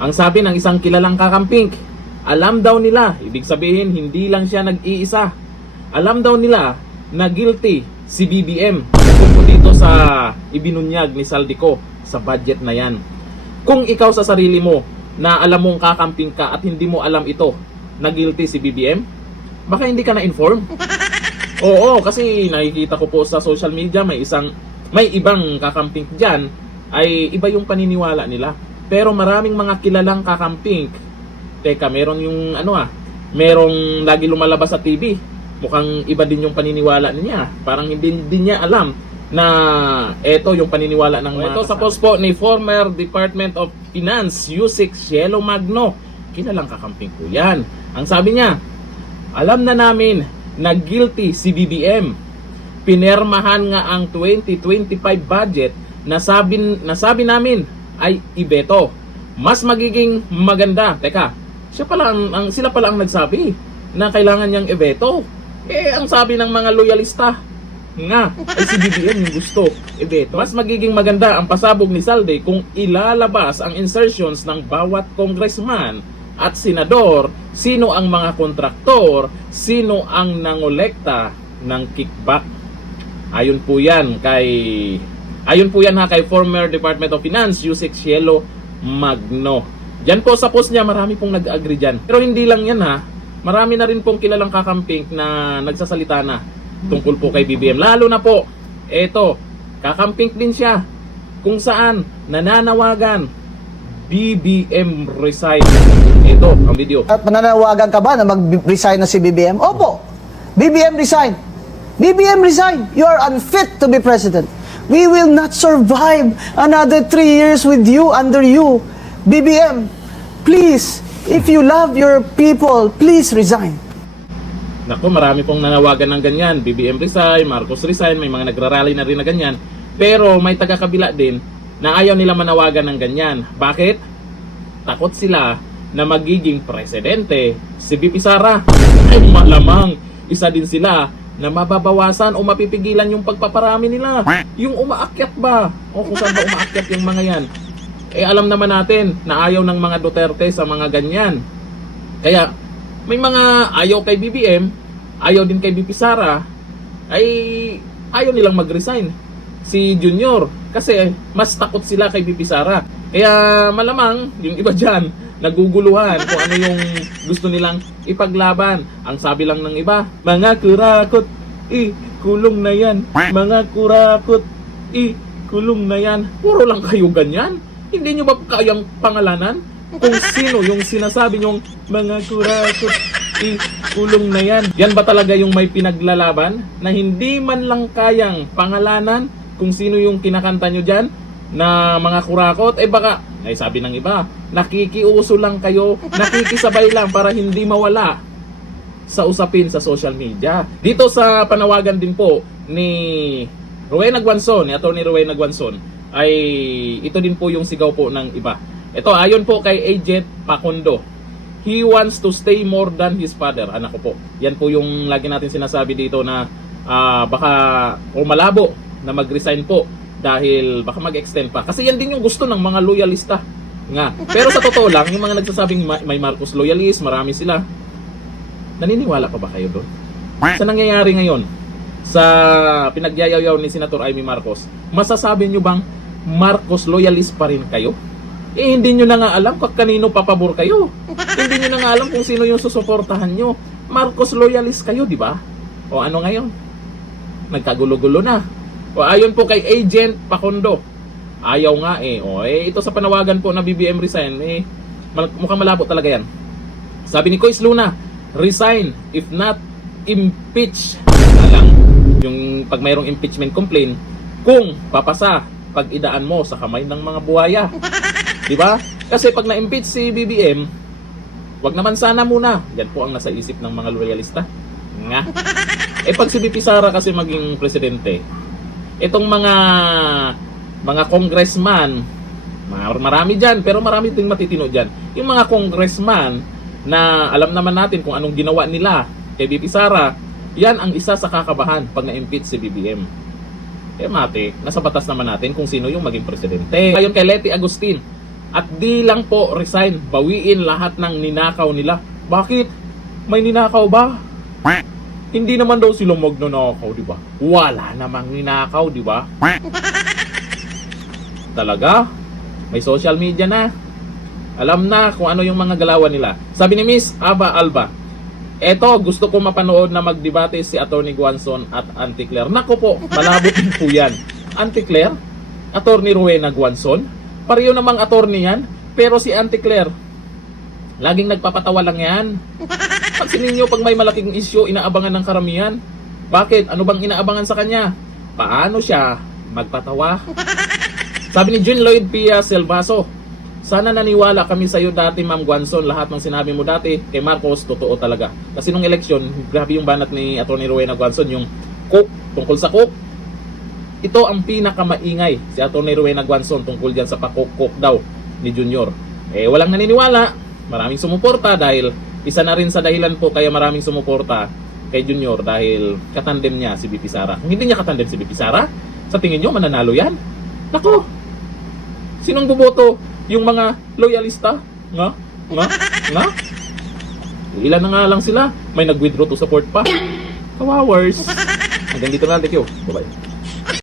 Ang sabi ng isang kilalang kakamping, alam daw nila, ibig sabihin hindi lang siya nag-iisa. Alam daw nila na guilty si BBM tungkol dito sa ibinunyag ni Saldico sa budget na yan. Kung ikaw sa sarili mo na alam mong kakamping ka at hindi mo alam ito na guilty si BBM, baka hindi ka na-inform. Oo, kasi nakikita ko po sa social media may ibang kakamping diyan ay iba yung paniniwala nila. Pero maraming mga kilalang kakamping. Teka, meron yung merong lagi lumalabas sa TV. Mukhang iba din yung paniniwala niya. Parang hindi niya alam na ito yung paniniwala ng mga. Ito sa post po ni former Department of Finance Yusek Cielo Magno. Kilalang kakamping po yan. Ang sabi niya, alam na namin na guilty si BBM. Pinermahan nga ang 2025 budget na sabi namin ay ibeto. Mas magiging maganda. Teka, sila pala ang nagsabi na kailangan niyang ibeto. Ang sabi ng mga loyalista nga ay si BBM yung gusto ibeto. Mas magiging maganda ang pasabog ni Saldi kung ilalabas ang insertions ng bawat congressman at senador, sino ang mga kontraktor, sino ang nangolekta ng kickback. Ayon po yan kay former Department of Finance Yusek Cielo Magno. Diyan po sa post niya, marami pong nag-agree diyan. Pero hindi lang yan marami na rin pong kilalang kakamping na nagsasalita na tungkol po kay BBM. Lalo na po, kakamping din siya kung saan nananawagan BBM resign. Ito ang video. At mananawagan ka ba na mag-resign na si BBM? Opo. BBM resign. BBM resign. You are unfit to be president. We will not survive another 3 years with you, under you. BBM, please, if you love your people, please resign. Naku, marami pong nanawagan ng ganyan. BBM resign, Marcos resign, may mga nagrarally na rin na ganyan. Pero may taga-kabila din na ayaw nila manawagan ng ganyan. Bakit? Takot sila na magiging presidente si VP Sara. Ay malamang isa din sila na mababawasan o mapipigilan yung pagpaparami nila. Yung umaakyat ba? O kung saan ba umaakyat yung mga yan? Alam naman natin na ayaw ng mga Duterte sa mga ganyan. Kaya may mga ayaw kay BBM, ayaw din kay VP Sara, ay ayaw nilang mag-resign si Junior kasi mas takot sila kay VP Sara. Kaya malamang yung iba dyan naguguluhan kung ano yung gusto nilang ipaglaban. Ang sabi lang ng iba, mga kurakot, kulong na yan. Mga kurakot, kulong na yan. Puro lang kayo ganyan. Hindi nyo ba kayang pangalanan kung sino yung sinasabi nyong mga kurakot, kulong na yan? Yan ba talaga yung may pinaglalaban na hindi man lang kayang pangalanan kung sino yung kinakanta nyo dyan na mga kurakot? Baka, ay sabi ng iba, nakikiuso lang kayo, nakikisabay lang para hindi mawala sa usapin sa social media. Dito sa panawagan din po ni Rowena Guanzon, ni Atty. Rowena Guanzon, ay ito din po yung sigaw po ng iba. Ito, ayon po kay Agent Pacondo, he wants to stay more than his father. Anak ko po, yan po yung lagi natin sinasabi dito na baka o malabo na mag-resign po dahil baka mag-extend pa. Kasi yan din yung gusto ng mga loyalista nga. Pero sa totoo lang, yung mga nagsasabing may Marcos loyalist, marami sila. Naniniwala pa ba kayo doon? Sa nangyayari ngayon, sa pinagyayaw ni Senator Amy Marcos, masasabi nyo bang Marcos loyalist pa rin kayo? Hindi nyo na nga alam kung kanino papabor kayo. Hindi nyo na nga alam kung sino yung susuportahan nyo. Marcos loyalist kayo, di ba? O ano ngayon? Nagkagulo-gulo na. O ayon po kay Agent Pacondo, ayaw nga ito sa panawagan po na BBM resign, mukhang malabo talaga yan. Sabi ni Kois Luna, resign, if not, impeach. Lang, yung pag mayroong impeachment complaint, kung papasa, pag idaan mo sa kamay ng mga buhaya. Diba? Kasi pag na-impeach si BBM, wag naman sana muna. Yan po ang nasa isip ng mga loyalista. Nga. Pag si VP Sara kasi maging presidente, itong mga congressman, marami dyan, pero marami ding matitino dyan. Yung mga congressman na alam naman natin kung anong ginawa nila kay VP Sara, yan ang isa sa kakabahan pag na-impeach si BBM. Mate, nasa batas naman natin kung sino yung maging presidente. Ayon kay Leti Agustin, At di lang po resign, bawiin lahat ng ninakaw nila. Bakit? May ninakaw ba? Hindi naman daw sila magnanakaw, di ba? Wala namang ninakaw, di ba? Talaga? May social media na. Alam na kung ano yung mga galawan nila. Sabi ni Miss Ava Alba, eto, gusto ko mapanood na magdebate si Atty. Guanzon at Auntie Claire. Nako po, malabo din po yan. Auntie Claire? Atty. Rowena Guanzon? Pareho namang attorney yan. Pero si Auntie Claire, laging nagpapatawa lang yan. Pansinin nyo, pag may malaking issue, inaabangan ng karamihan. Bakit? Ano bang inaabangan sa kanya? Paano siya magpatawa? Sabi ni Jean Lloyd Pia Selvaso, sana naniwala kami sa iyo dati, Ma'am Guanzon. Lahat ng sinabi mo dati kay Marcos, totoo talaga. Kasi nung eleksyon, grabe yung banat ni Atty. Rowena Guanzon, yung cook, tungkol sa cook. Ito ang pinakamaingay, si Atty. Rowena Guanzon, tungkol dyan sa pakuk-cook daw ni Junior. Walang naniniwala, maraming sumuporta dahil isa na rin sa dahilan po kaya maraming sumuporta kay Junior dahil katandem niya si BP Sara. Kung hindi niya katandem si BP Sara, sa tingin niyo mananalo yan? Nako! Sinong boboto? Yung mga loyalista? Nga? Ilan na nga lang sila. May nag-withdraw to support pa. Kawawars. Hanggang dito na. Thank you. Bye-bye.